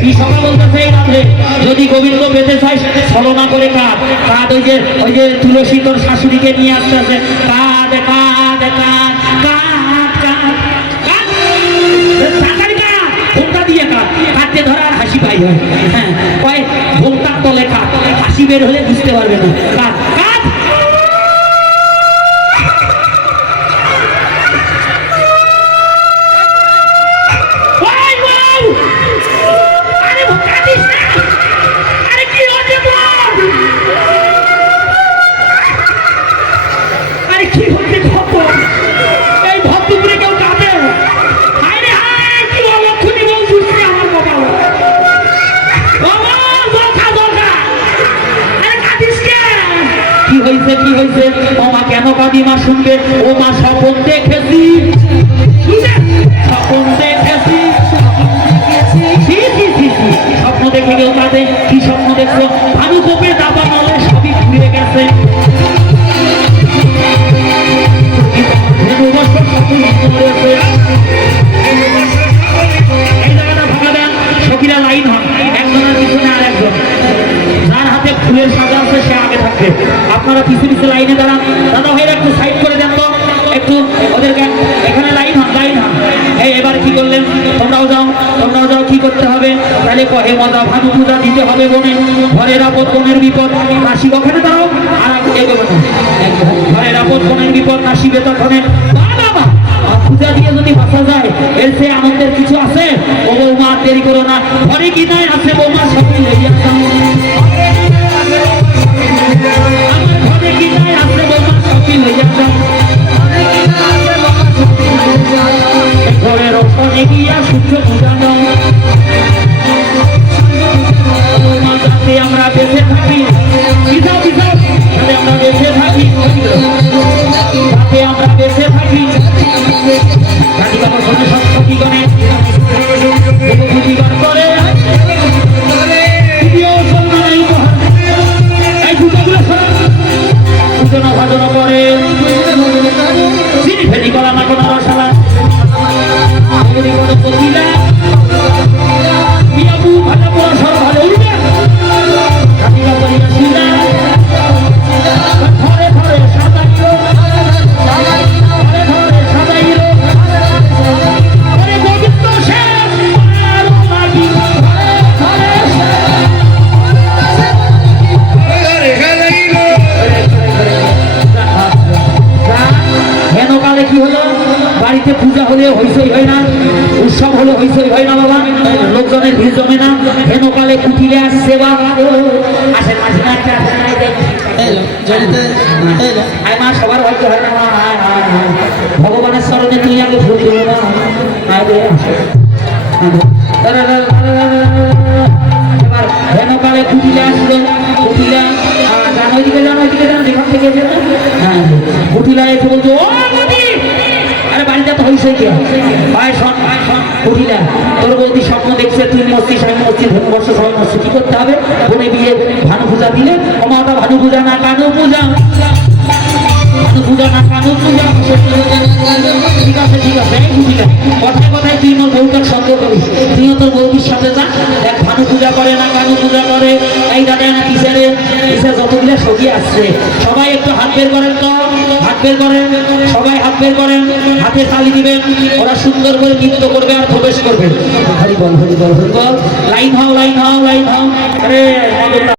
কি সভা বলতেছে এই রাধে যদি গোবিন্দ পেতে চাই ছলনা করে কাঁদ কাঁদ ওই যে তুলসী তোর শাশুড়িকে নিয়ে আসতে আছে কাঁদ কাঁদ কাঁদ কাঁদ কাঁদ তাড়াতাড়ি কাঁদ ঘোমটা দিয়ে কাঁদ কাঁদতে ধরা আর হাসি পাই হয় হ্যাঁ কয় ঘোমটার তলে কাঁদ হাসি বের হলে বুঝতে পারবে না কাঁদ কাঁদ কি হয়েছে ও মা কেন কাঁদি মা শুনবে ও মা স্বপ্ন দেখেছি স্বপ্ন দেখেছি স্বপ্ন দেখে কেউ কাঁদে কি স্বপ্ন দেখছো ভানু কোপে দাবা নলে সবই ঘুরে গেছে এই জায়গাটা ভাঙা দেন সখীরা লাইন হন একজনের পিছনে আর একজন যার হাতে ফুলের সাজা আছে সে আগে থাকবে আপনারা পিছু পিছু লাইনে দাঁড়ান দাদা ভাইরা একটু সাইড করে দেন তো একটু ওদেরকে এখানে লাইন হন এই এবার কি করলেন তোমরাও যাও কি করতে হবে তাহলে কহে মজা ভানু পূজা দিতে হবে বনে ঘরের আপদ বনের বিপদ কাশি ওখানে দাঁড়াও আর এগোবে না ঘরের আপদ বনের বিপদ কাশিবে তখনে বাবা পূজা দিয়ে যদি বাঁচা যায় এর সে আনন্দের কিছু আছে ও বৌমা দেরি করো না ঘরে কি নাই আছে বৌমা সবই লেগে ঘরে কি নাই আছে বৌমা সবই লেগে ঘরের ওখানে গিয়া সূর্য পূজানো যাতে আমরা বেঁচে থাকি যাতে আমরা বেঁচে থাকি যাতে আমরা বেঁচে থাকি সত্যিগণে পুঁজিগণ করে পূজনা ভাজনা করে চিনি ফেরি করা না কোনো রসালা পতিলা পিয়াবু ভাজা পোড়া সব ভালো উঠবে কাটিকা করিয়া শিলা ঘরে ঘরে সাজাইল ঘরে ঘরে সাজাইল ঘরে গোবিন্দ শেষ লাগি ঘরে হেনকালে কি হলো বাড়িতে পূজা হলে হইসই হয় না উৎসব হলে হইসই হয় না বাবা লোকজনের ভিড় জমে না হেনকালে কুটিলে আসছে বাবা আসেন মা সবার হয়তো হয় না ভগবানের স্মরণে তুই আগে ভুল দিল না এবার হেনকালে কুটিলে আসলো কুটিলা ওইদিকে যান যেখান থেকে যেত হ্যাঁ কুটিলা এসে বলছো আরে বাড়িতে তো হইসই কে ভাই শোন কুটিলা তোর বৌদি স্বপ্ন দেখছে তুই মস্তি সাই মস্তি ধর্মবর্ষ সবাই মস্তি কি করতে হবে বনে বিয়ে ভানু পূজা দিলে অমাটা ভানু পূজা না কানু পূজা ভানু পূজা না কানু পূজা ঠিক আছে এই কুটিলা কথায় তুই তোর বউটার সন্দেহ করিস তুইও তোর বৌদির সাথে যা এক ভানু পূজা করে না কানু পূজা করে এই দাদা না কিসেরে যতগুলো সখী আসছে সবাই একটু হাত বের করেন তো হাত বের করেন সবাই হাত বের করেন হাতে তালি দিবেন ওরা সুন্দর করে নৃত্য করবে আর প্রবেশ করবে হরি বল লাইন হও আরে